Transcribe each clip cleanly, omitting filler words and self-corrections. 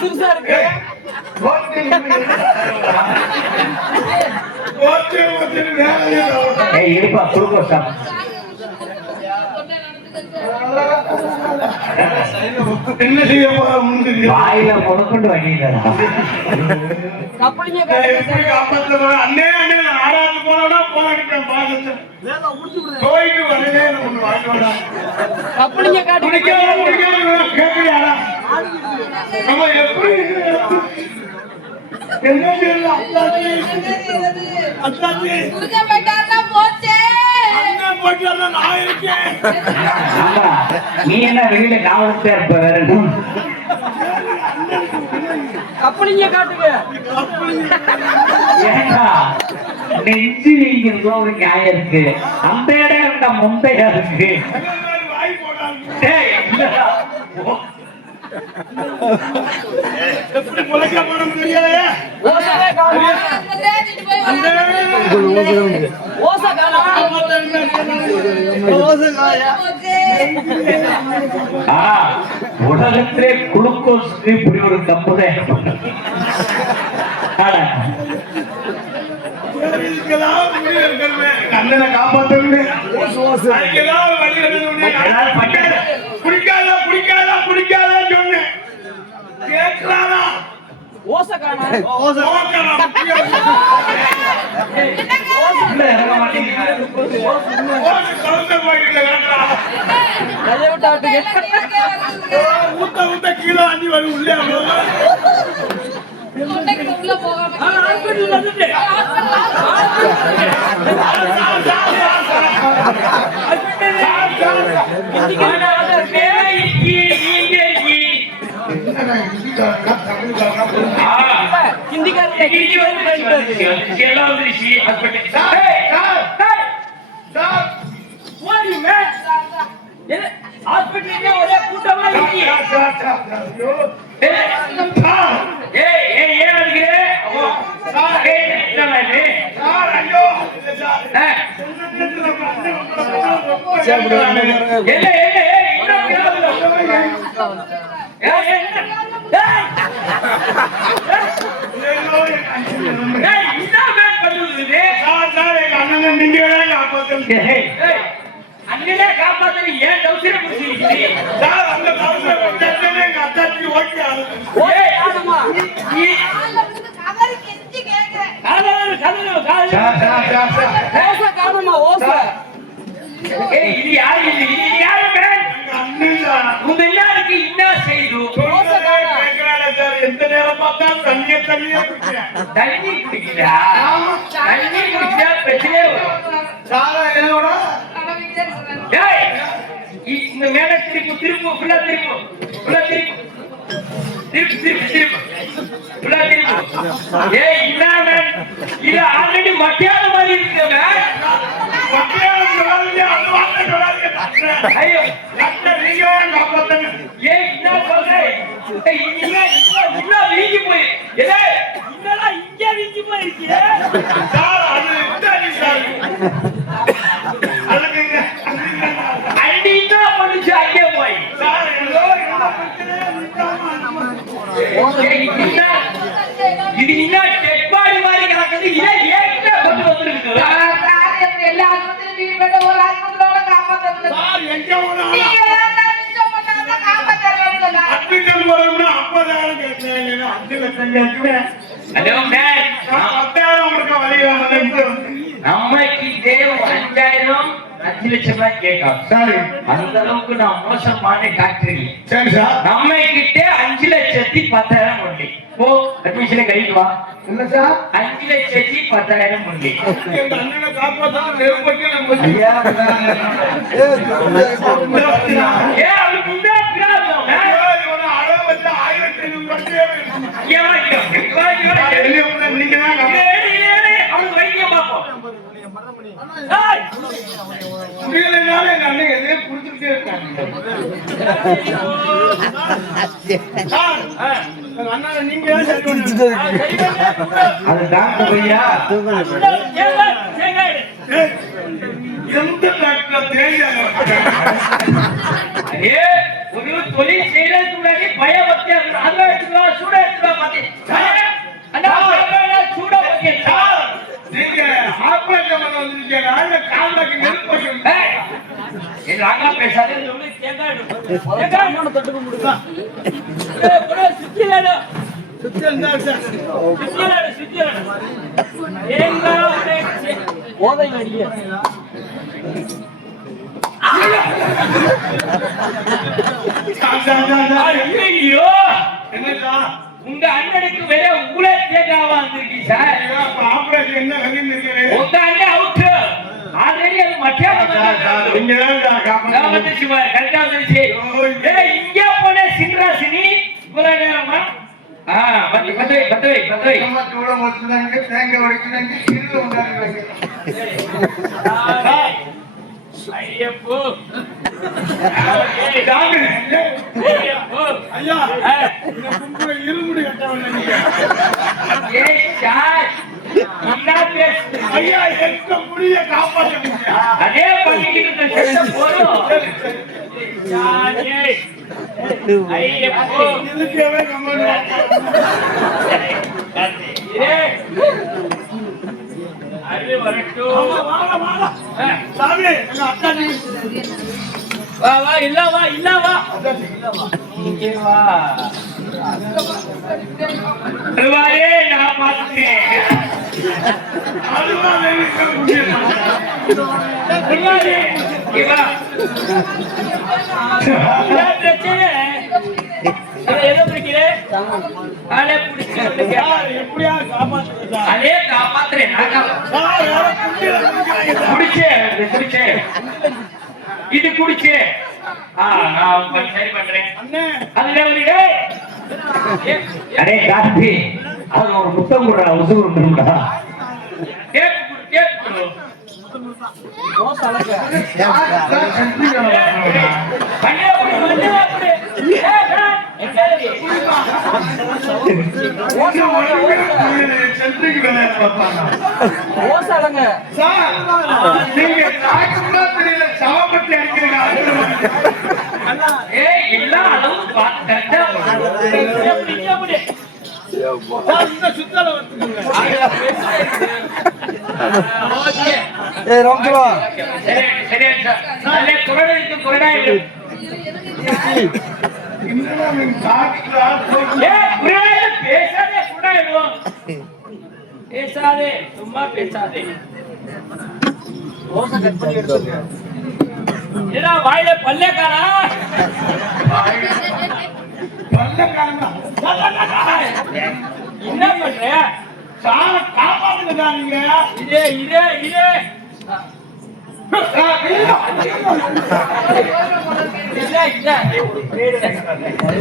சிறுசா இருக்கு. இருப்பா குளுக்கோஸ் என்ன செய்ய வாயில முடக்கொண்டு வாங்கிட்டாரா? அண்ணே அண்ணே ஆடாது போனா போயிட்டு வரவே கப்பலிங்க காட்டு கேட்கறியாடா நம்ம எப்படி என்ன செய்யலாம்? அத்தாச்சி நான் இருக்கேன். நீ என்ன வெளியில காவலிச்சா இருப்ப வேற கப்பலிங்க காட்டுங்க. ஏண்டா நெஞ்சு வைக்கிறதோ ஒரு நியாயம் இருக்கு, அந்த இடம் முந்தையா இருக்கு. எப்படி முளைக்க போறோம் தெரியலையே. உலகத்திலே குளுக்கோஸ்க்கு இப்படி ஒரு கம்புதான். அண்ணனை காப்பாற்ற குடிக்காத குடிக்காத குடிக்காத சொன்னேன். கேட்கலானா ஓசை காணா ஊத்த ஊத்த கீழே அடி வரும் உள்ளே ஒரே கூட்டமா அண்ணனே காப்பாத்து. ஏன் டவுசர புடிச்சிருக்கீங்க? சார் அந்த டவுசர புடிச்சனே எங்க அத்தாச்சி ஓகே ஓகே ஆமா நீ கதறி கெஞ்சி கேக்குறேன். ஓசை காணுமா ஓசை. ஏய் இது யாரு மேன்? அண்ணா உங்க எல்லாருக்கு என்ன செய்து? ஓசை கேக்குறானே சார். எந்த நேரம் பார்த்தாலும் தண்ணிய குடிக்கிறேன். தண்ணி குடிக்கிறா? தண்ணி குடிச்சா பிரச்சனை வரும். சாரா என்னோட இந்த மேல திரும்ப ஃபுல்லா ஏய் இல்லாம இது ஆல்ரெடி மத்தியான மாதிரி இருக்குங்க. ஐயோ நீங்க காப்பாத்துங்க. ஏய் என்ன சொல்றேன்? இன்னும் வீங்கி போய் என்னடா இங்க வீங்கி போயிருக்கீங்க? சார் அது இந்தாடி சார். அதுக்குங்க அண்டி தான் பண்ணுச்சு அங்கே போய். சார் ஏதோ என்ன இது என்ன டெட்பாடி மாதிரி கிடக்குது. இதை ஏற்ற கொண்டு வந்திருக்கு. எல்லா ஆஸ்பத்திரி வீட்ல ஒரு ஆஸ்பத்திரியோட காப்பாத்துறது. சார் எங்க போனா நீங்க எல்லாம் நிச்சயம் பண்ணாம காப்பாத்துறீங்க. அட்மிஷன் வரணும்னா 50,000 கேட்கிறேன். 5 லட்சம் கேட்கிறேன். ஹலோ மேன், 10,000 உங்களுக்கு வழி நம்மக்கு தேவை 5,000 5 லட்சம் ரூபாய் கேட்கும். சரி அந்த அளவுக்கு நான் மோசமான டாக்டர். சரி சார். நம்ம கிட்ட 5,10,000 ஒன்லி. ஓ அட்மிஷனை கழிக்கு வா. என்ன சார் 5,10,000 ஒன்லி. எங்க அண்ணனை காப்பாத்தா நெருப்பட்டு நம்ம ஐயா ஏ அது முண்டா பிராப்ளம். இவன அளவு வச்சு 1500 நீங்க தான் அவன் வைத்தியம் பார்ப்போம். முடியலைனாலும் எங்க அண்ணன் எதையும் குடிச்சுட்டே இருக்காங்க. சார், எங்க அண்ணனை நீங்க ஏன் சரி பண்ணீங்க? அது டாக்டர் ஐயா. ஏய், எந்த டாக்டர் தேவையான அதே ஒரு தொழில் செய்யறதுக்கு முன்னாடி பயபக்தியா இருக்கணும். அதுல எடுத்துக்கோ, சூட எடுத்துக்கோ பாத்தி. அண்ணா சூட பத்தி சார், நீங்க ஆப்ரேஷன் பண்ண வந்திருக்கீங்க. நான் கால்ல நெருப்பு வச்சிருக்கேன். இது ராங்கா பேசாதே. சுத்தியல் தான் sir. Sir, sir, sir, sir. ஐயோ, என்ன சார்? உங்க அண்ணனுக்கு வேற ஊழ தேங்காவா வந்திருக்கு சார். அப்ப ஆப்ரேஷன் என்ன கண்டின்னு இருக்கிறேன்? உங்க அண்ணன் அவுட்டு. ஆல்ரெடி அது மத்தியானம் நீங்க தான் சார் காப்பாத்து. வந்துச்சு பாரு, கரெக்டா வந்துருச்சு. ஏய், இங்க போன சின்ராசினி இவ்வளவு நேரமா? பத்து வை. சூட மொத்ததாங்க, தேங்காய் உடைக்கிறாங்க, இருள உண்டாக்குறாங்க. ஐயப்போ. டாக்டர், ஐயப்போ. ஐயா, இந்த கும்பல இருமுடி கட்டவில்லை நீங்க. ஏய் சார், என்ன பேசு? ஐயா, எந்த முடிய காப்பாற்றுங்க. அதே பண்ணிக்கிட்டு செத்த போறோம். ஐயப்போ. இதுக்கே கம்மனு. அது வரட்டும். வாடா, வாடா. சாமி, எங்க அத்தா நீ. வா, இல்ல வா. இங்கே வா. அருவாயே, நான் பார்த்துட்டேன். அருவா வேலைக்கு முடியும். அருவாயே, இங்கே வா. என்ன பிரச்சனை? எதை பிடிக்கிற? அலே பிடிச்சு சார், எப்படியா காப்பாற்றுங்க சார். அதே காப்பாத்துறேன். நான் சார், யாரோ குண்டில குடிக்கிறாங்க சார். குடிச்சே. இது குடிச்சே. நான் உங்களுக்கு சரி பண்றேன். அண்ணே, அதுல ஒரு அடே கார்த்தி, அது ஒரு முத்தம் கூட உசுகுண்டா. கேக்கு. சென்ட்ரிக்கு வேலையை பார்ப்பாங்க. சார், நீங்க டாக்டர்னா தெரியல, சவப்பட்டி அடிக்கிறீங்க. எல்லாம் அளவு பார்த்தா சார், இந்த சுத்தல வந்துருங்க. என்னடா நீங்க டாக்டரா? பேசாதே, சும்மா பேசாதே. ஏன்னா வாயில பல்லேக்காரா? பல்லக்காரனா? என்ன பண்ற? சார காப்பாத்துங்க நீங்க. இதே சார், இல்ல.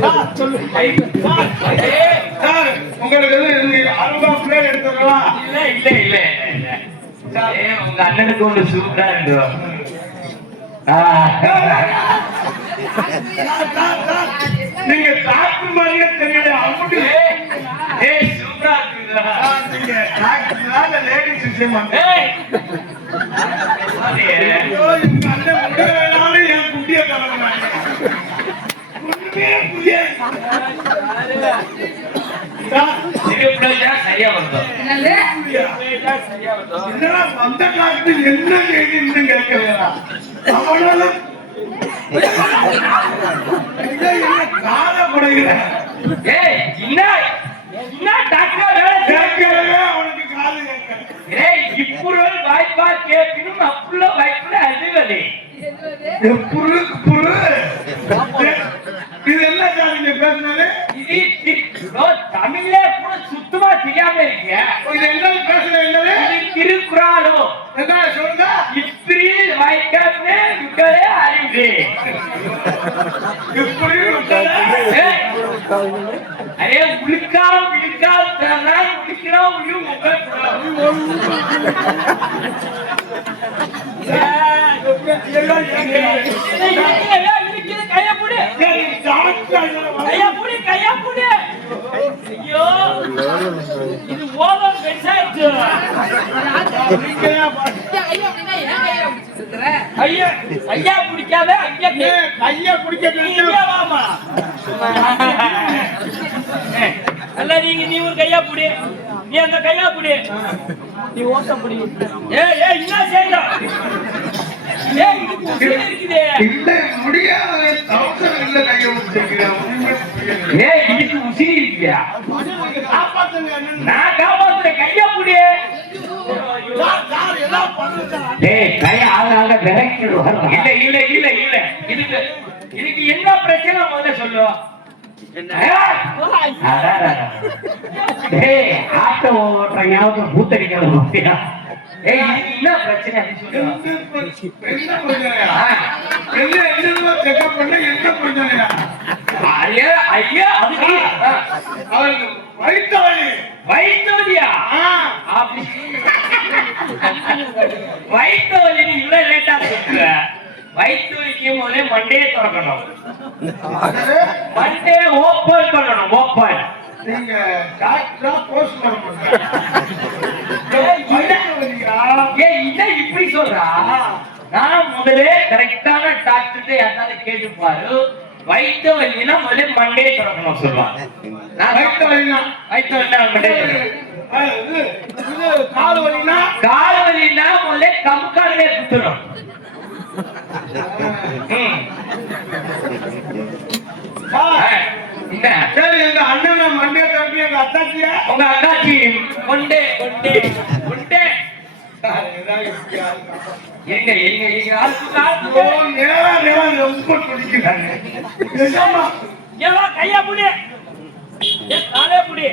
சார், சொல்லு. சார், சார், உங்களுக்கு எது அருவா பிளேட் எடுத்துடலாம். இல்ல. உங்க அண்ணனுக்கு ஒண்ணு சூப்பரா இருந்தோம். நீங்க டாக்டர் மாதிரியே தெரியல. அவங்க சூப்பரா இருக்குதா? நீங்க டாக்டரா இல்ல லேடிஸ் விஷயமா? ஐயோ, இந்த அண்ணன் முடியலனாலும் என் குட்டியை தரமாட்டாங்க. ஒண்ணுமே புரியாது. சரியா வந்தோம். என்னடா வந்த டாக்டர் என்ன கேட்டு கேட்கலையா? அவனால காலப்படுகிற டாக்டர் கேட்கவே அவனுக்கு காது கேட்க. ఇప్పుడు வாய்ப்பா கேட்கணும் அப்புள்ள வாய்ப்புல அதுவலே இது என்ன சார் நீங்க பேசுனது? தமிழ்ல கூட சுத்தமா தெரியாம இருக்க. இது என்ன பேசுறது? என்னது திருக்குறாலோ என்ன சொல்லுங்க? இப்படி வாய்க்காம விக்கலே அறிவு இப்படி விட்டதா? அரே உளுக்காம் தரலாம் உளுக்கிறோம் உயு மொபைல் கையா புடி சரி, டாக்டர் கையா புடி கையா புடி ஐயோ இது ஓவர் பெருசாயிடுச்சு நீங்களே பாரு. ஐயா அப்படின்னா ஏன் கையை பிடிச்சிட்டு இருக்கிற? ஐயா ஐயா பிடிக்காத ஐயா ஏய், கையை பிடிக்க இங்க வேண்டும். வாமா அல்ல நீ ஒரு கையா புடி நீ அந்த கையா புடி நீ ஓட்ட புடி ஏய் ஏய் என்ன செய்யற ஏய் இது உசிரி இருக்குதே இல்ல, முடியாத அவசரம் இல்ல, கையை பிடிச்சிருக்கிறேன். ஏய் இதுக்கு உசிரி இருக்கியா காப்பாத்துங்க அண்ணன். நான் காப்பாத்துறேன் கையா புடி சார், எல்லாம் பண்ணுங்க. டேய் கை ஆளாக விரக்கிடுவார் இல்ல இல்ல இல்ல இல்ல இதுக்கு இதுக்கு என்ன பிரச்சனை முதல்ல சொல்லு டேய் ஆட்டோ ஓட்டுற ஞாபகம் பூத்தடிக்கிறது மாதிரியா? ஏய் இதுக்கு என்ன பிரச்சனை அப்படி சொல்லு என்ன பிரச்சனையா? என்ன என்னவோ செக்கப் பண்ண என்ன பிரச்சனையா? ஐயா ஐயா அதுக்கு அவருக்கு வயிற்று வலி. வயிற்று வலியா அப்படி வயிற்று வலி நீ இவ்வளவு லேட்டா சொல்ற வயிற்று வலிக்கு முதல்ல மண்டையை திறக்கணும் மண்டையை ஓப்பன் பண்ணணும் ஓப்பன் நீங்க டாக்டரா போஸ்ட்மார்ட்டம் பண்றீங்க. ஏன் இதை இப்படி சொல்றா நான் முதல்ல கரெக்டான டாக்டர் யாராவது கேட்டுப்பாரு வயிற்று வலினா முதல்ல மண்டையை திறக்கணும் சொல்லுவாங்க நான் வயிற்று வலினா? வயிற்று வலினா மண்டையை திறக்கணும் இது கால் வலினா? கால் வலினா முதல்ல கமுக்காலே குத்தணும் என்ன சரி, எங்க அண்ணனை மண்டைய தட்டி எங்க அத்தாச்சிய உங்க அண்ணாச்சி கொண்டே கொண்டே கொண்டே எங்க எங்க எங்க ஆளுக்கு நேரா ரொம்ப துடிக்கிறாங்க. நிஜமா? ஏவா கையா புடி ஏ காலே புடி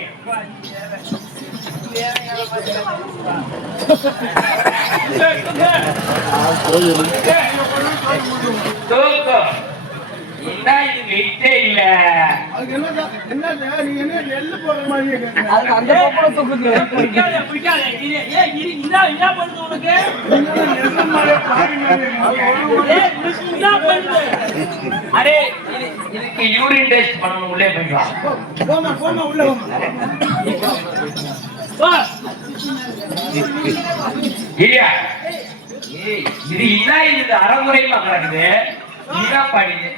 தூக்கு என்ன இது வெயிட்டே இல்ல அதுக்கு என்ன நீங்க என்ன நெல்லு போடுற மாதிரி இருக்கீங்க? பிடிக்காத பிடிக்காத என்ன பண்ணுது உனக்கு நெல்லு மாதிரி பாரு மாதிரி இருக்கீங்க. ஏய், உனக்கு என்ன பண்ணுது அரே இதுக்கு யூரின் டெஸ்ட் பண்ணணும் உள்ளே போய் வா போமா உள்ள வா இல்லையா ஏய் இது என்ன இது அறமுறைமா கிடக்குது இதான் பாடிது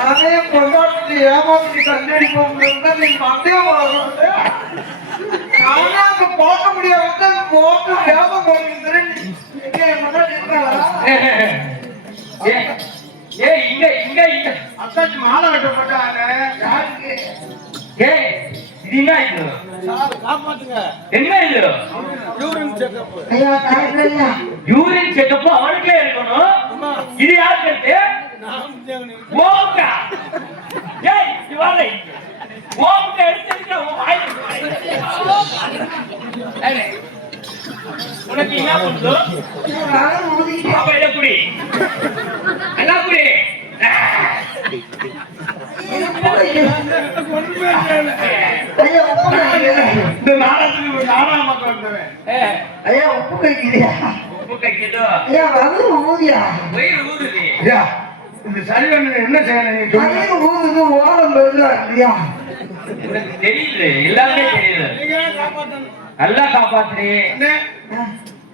அதே பொண்டாட்டி ஏமாத்தி கண்டடிப்போம் நீ மண்டே வரணும். நானே அங்க பார்க்க முடியாத போட்டு ஏமா போட்டு ஏய் இங்க இங்க இங்க அத்தாச்சி மாலை வெட்டப்பட்டாங்க. யாருக்கு? ஏய் இது என்ன இது சார், காப்பாத்துங்க. என்ன இது யூரின் செக்கப். யூரின் செக்கப் அவனுக்கே இருக்கணும் இது யாருக்கு இருக்கு ஓம்கா ஏய் இவாளை ஓம்கா எடுத்துக்க உனக்கு என்ன பண்ணுது அப்ப என்ன குடி என்ன குடி இந்த நாடகத்துக்கு ஒரு நாடகமாக வந்தவன். உப்பு கைக்கிட்டோ வயிறு ஊதுது ஐயா, இந்த சளிவண்ணன் என்ன செய்யணும் நீங்க சொல்லுங்க. உனக்கு தெரியுது எல்லாமே தெரியுது நீங்க ஏன் காப்பாத்தணும்? நல்லா காப்பாத்துறே அண்ணே,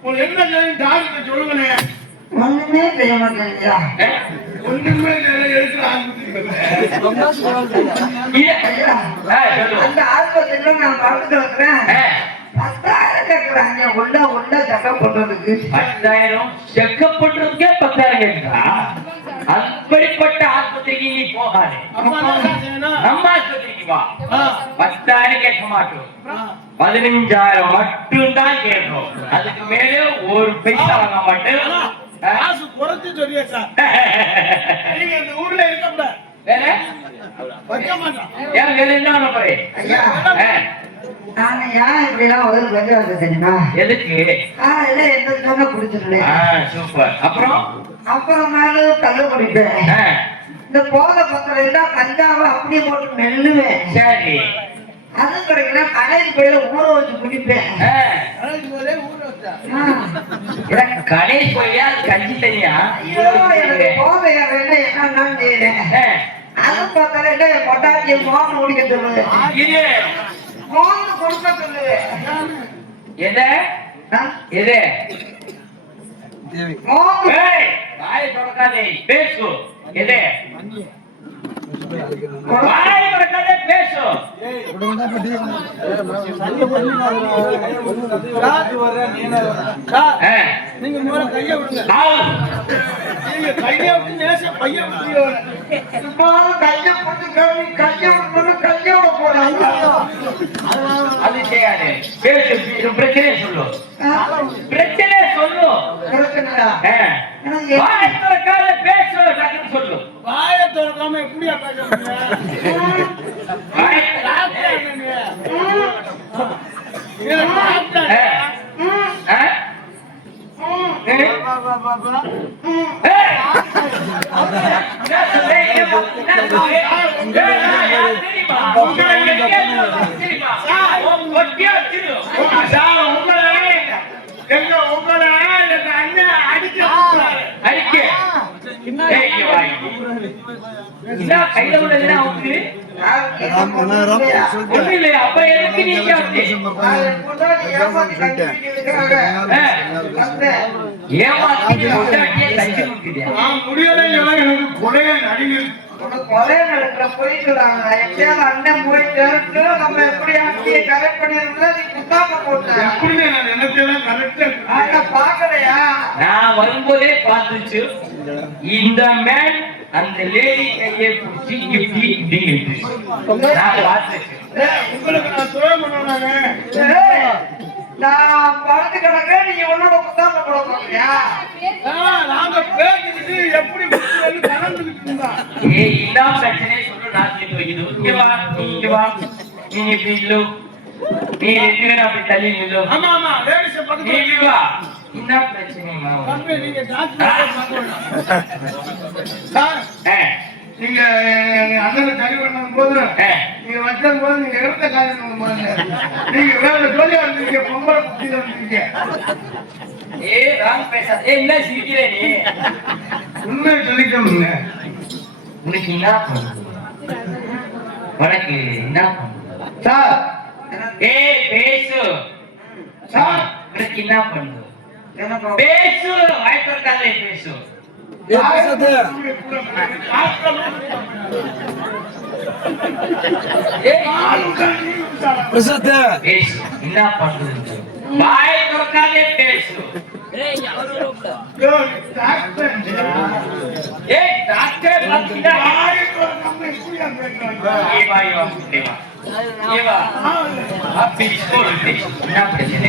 உங்களுக்கு என்ன செய்யணும் டாக்டர் சொல்லுங்கண்ணே. ஒண்ணுமே செய்ய மாட்டேங்க. ஒண்ணுமே தெரியல, எடுத்து ஆஸ்பத்திரிக்கு அந்த ஆஸ்பத்திரியில நான் பார்த்துட்டு இருக்கிறேன். 10,000 கேட்கிறாங்க உள்ள செக்கப் பண்றதுக்கு. 10,000 செக்கப் பண்றதுக்கே 10,000 கேட்குறா அப்படிப்பட்ட ஆஸ்பத்திரிக்கு நீ போகாதே நம்ம ஆஸ்பத்திரிக்கு வா 10,000 கேட்க மாட்டோம் 15,000 மட்டும்தான் கேட்கும் அதுக்கு மேலே ஒரு பைசா வாங்க மாட்டோம் காசு குறைச்சு சொல்லியா சார்? நீங்க இந்த ஊர்ல இருக்க கூடாது, வேற வைக்க மாட்டோம். ஏன் வேற என்ன பண்ண போறேன் ஐயா, நாங்க ஏன் இப்படிலாம் ஒரு வெளியே வந்து தெரியுமா? எதுக்கு காலையில எந்த குடிச்சிருந்தேன். சூப்பர் அப்புறம் அப்புறமாவது கல்லு குடிப்பேன். இந்த போதை பத்திரம் இருந்தா கஞ்சாவை அப்படியே போட்டு மெல்லுவேன். சரி அது கிடைக்கல கடைக்கு போயில ஊற வச்சு குடிப்பேன். அழைச்சு போதே ஊர்ல வச்ச. கணேஷ் போய்யா கஞ்சி தனியா ஐயோ எனக்கு போதையா வேண்டாம் என்னன்னு செய்யறேன் அது பார்த்தாலே பொட்டாட்டி மோகன் குடிக்க சொல்லுது இது மோகன் கொடுக்க சொல்லுது எது எது மோகன் வாயை திறக்காதே பேசு எது வாயை திறக்காதே பேசு நீங்க மூல கைய விடுங்க நீங்க கைய விட்டு நேச பைய விட்டு சும்மா கைய போட்டு கைய விட்டு கையோட போறாங்க அது செய்யாதே பேசு பிரச்சனை சொல்லு பிரச்சனை சொல்லு பிரச்சனையா வாயை திறக்காதே பேசு டக்குன்னு சொல்லு வாய திறக்காம எப்படியா பேசுறீங்க வாயை கையில உள்ளதுன்னா அவங்களுக்கு ஒண்ணு இல்லையா அப்ப எதுக்கு நீங்க ஏமாத்தியே கைக்கு கொடுக்குறியா முடியல எனக்கு கொலைய நடிகர் கொலை நடக்கிற போயிட்டுறாங்க எப்படியாவது அண்ணன் போய் சேர்த்து நம்ம எப்படி ஆட்சியை கரெக்ட் பண்ணிருந்தா நீ குத்தாம போட்ட எப்படி நான் நினைச்சேன் கரெக்டா ஆனா பாக்கலையா நான் வரும்போதே பார்த்துச்சு இந்த மேன் அந்த லேடி கையை பிடிச்சி இப்படி இப்படி இருக்கு நான் பார்த்துச்சு உங்களுக்கு நான் துறை பண்ணானே நான் படுத்து கிடக்க நீங்க உன்னோட குத்தாம போட போறியா நாங்க பேசிட்டு எப்படி கலந்துக்கிட்டு இருந்தா ஏய் இதான் பிரச்சனை சொல்லு நான் சொல்லி வைக்குது இங்க வா நீ இங்க வா நீ இப்படி இல்லு நீ ரெண்டு பேரும் அப்படி தள்ளி நில்லு ஆமா ஆமா லேடிஸ் நீ பக்கத்துல இங்க வா என்ன பிரச்சனைமா தம்பி நீங்க டாக்டர் சார் நீங்க அண்ணனை சரி பண்ணும் போது நீங்க வச்சது போது நீங்க எடுத்த காரியம் போது நீங்க வேற சொல்லி வந்தீங்க பொம்பளை குட்டி வந்தீங்க ஏய் ராங் பேசாத ஏய் என்ன சிரிக்கிற நீ உண்மையை சொல்லிக்கணுங்க உனக்கு என்ன பண்ணுது உனக்கு என்ன பண்ணுது சார் ஏய் பேசு சார் உனக்கு என்ன பண்ணுது எனக்கு பேசு வாய் திறக்காதே பேசு பேசு என்ன பண்ணுது வாய் திறக்காதே பேசு ஏய் டாக்டர் பாத்தீங்களா ये भाई और देवा ये बा आप भी इसको बोलते ना प्रश्न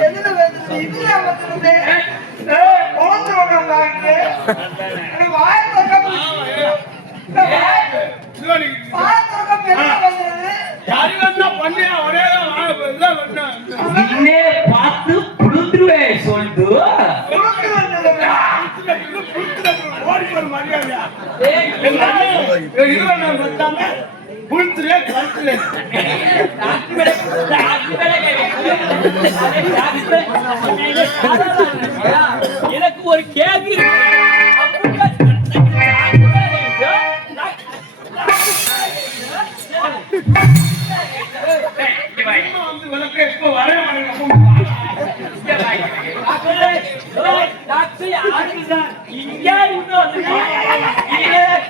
எதுல வந்து இதுல வந்து போந்துறோம் வாங்க வாய பக்கம் நின்னே பார்த்து புழுந்துருவே சொல்லிட்டு எனக்கு ஒரு கேள்வி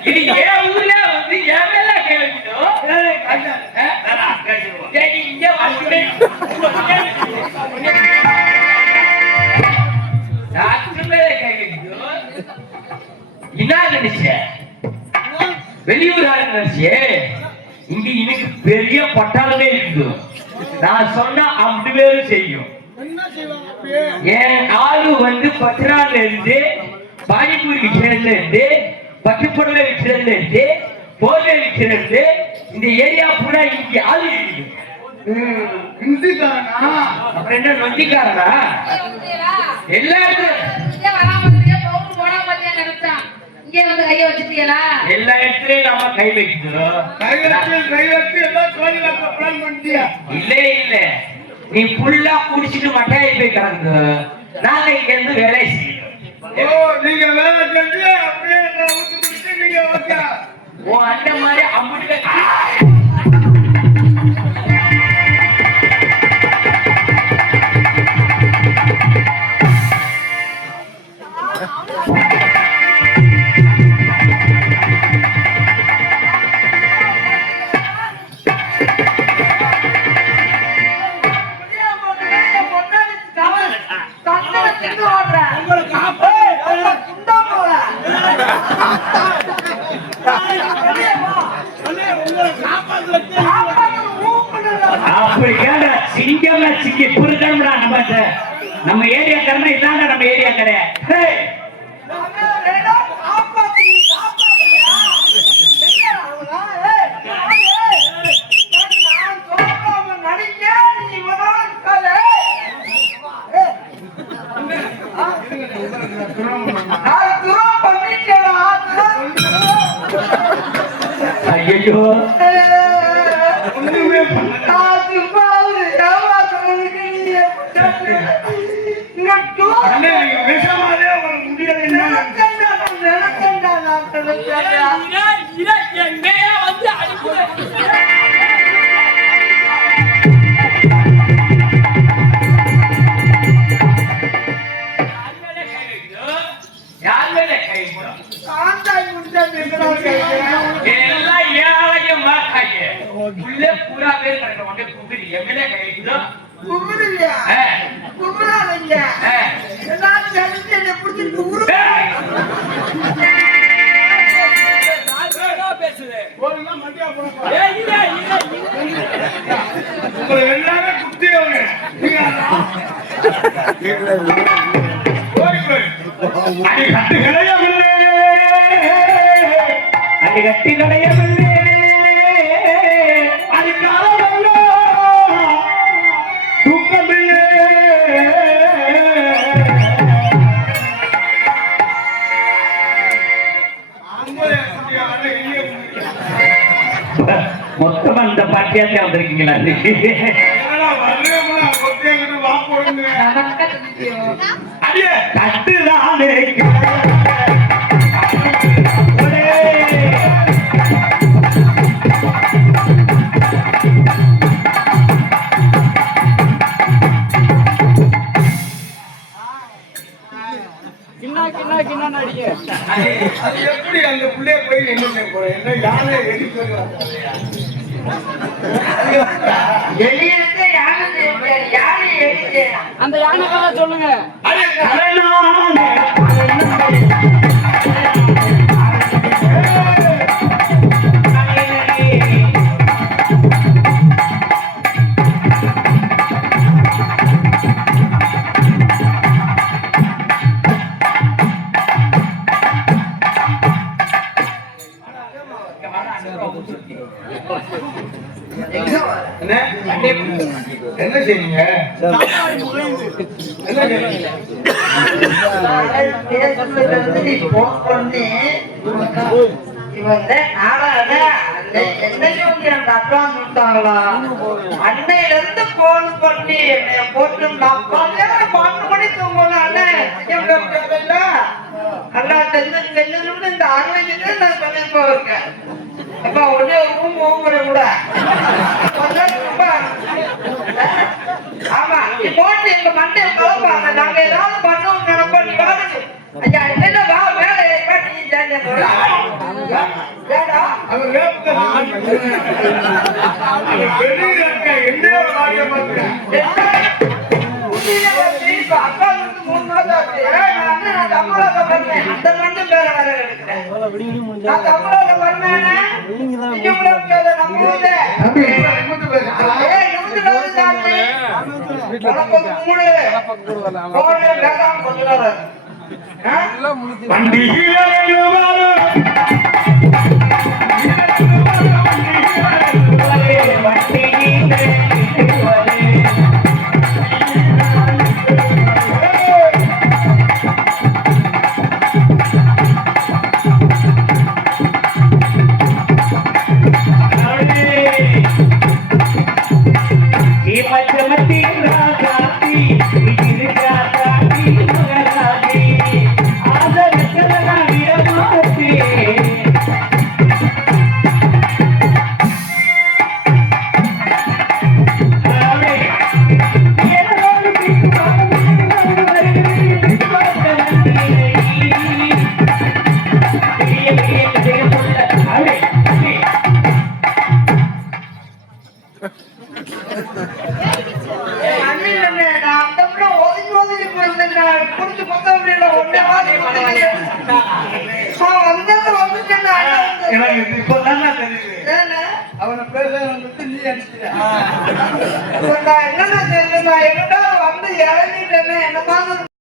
இது ஏன் ஊர்ல வந்து என் மேல கேள்விக்கணும் இங்க வந்து டாக்டர் மேல கேள்விக்கணும் என்ன நினைச்ச வெளியூர் ஆளு நினைச்சே இங்க எனக்கு பெரிய பட்டாளமே இருக்கு நான் சொன்னா 50 பேரும் செய்யும் என் ஆளு வந்து பத்ரால இருந்து பானிபூரி விற்கிறதுல இருந்து பட்டுப்படலை விற்கிறதுல இருந்து போதை விற்கிறது இந்த ஏரியா பூரா இன்னைக்கு ஆளு இருக்குது அப்புறம் என்ன நொஞ்சிக்காரனா எல்லாரும் எல்லா இடத்துலயும் நம்ம கை வைக்கணும் இல்ல இல்ல நீ ஃபுல்லா குடிச்சிட்டு மட்டையாகி போய் கிடந்து நாங்க இங்க இருந்து வேலை செய்யணும். ஓ நீங்க வேலை செஞ்சு அப்படியே நான் ஊத்தி முடிச்சு நீங்க ஓகே உன் அண்ணன் மாதிரி அம்முட்டு அப்படி கேட்ட சிங்கம்ல சிங்கி புரிதம்டா நம்ம ஏரியா கடமை இதாங்க நம்ம ஏரியா கடை. ஐயோ எல்லாம் ஏழையும் மாட்டாங்க உள்ள பூரா பேர் கிடக்க மாட்டே கும்பிடு எம்எல்ஏ கையிலோ எல்லாரும் குத்தியவங்க அது கட்டி கிடையவில்லை அது காலமல்ல தூக்கமில்லை மொத்தமா இந்த பாட்டியாச்சே வந்திருக்கீங்களா? கட்டுதான் எப்படி அந்த பிள்ளைய போய் என்ன போறேன் என்ன யானை எடி அந்த யானை கதை சொல்லுங்க. என்ன செய்றீங்க? அன்னையில இருந்து போன் பண்ணி என்னைய போட்டு நான் 12 மணி தூங்கணும் நல்லா செஞ்சு இந்த 60 நான் பண்ணி போயிருக்கேன். அப்பா ஒரே ரூம் ஓங்குற கூட ஆமா நீ போட்டு எங்க மண்டைய கலப்பாங்க. நாங்க ஏதாவது பண்ணோம் நினைப்போம். நீ வாங்க ஐயா என்ன வா மேல நீ அக்கா வந்து 3 நாள் ஆச்சு. நான் தமிழக பண்ணேன் அந்த மண்ணு பேர வர எடுக்கிறேன். நான் தமிழக பண்ணேன் மத்தி எனக்கு இப்பதான் தெரியுது. ஏன்னா அவனை பேசுறது நீ அடிச்சியா? இப்ப நான் என்னென்ன தெரியுமா? என்கிட்ட வந்து இறங்கிட்டேன்னு என்ன மாதிரி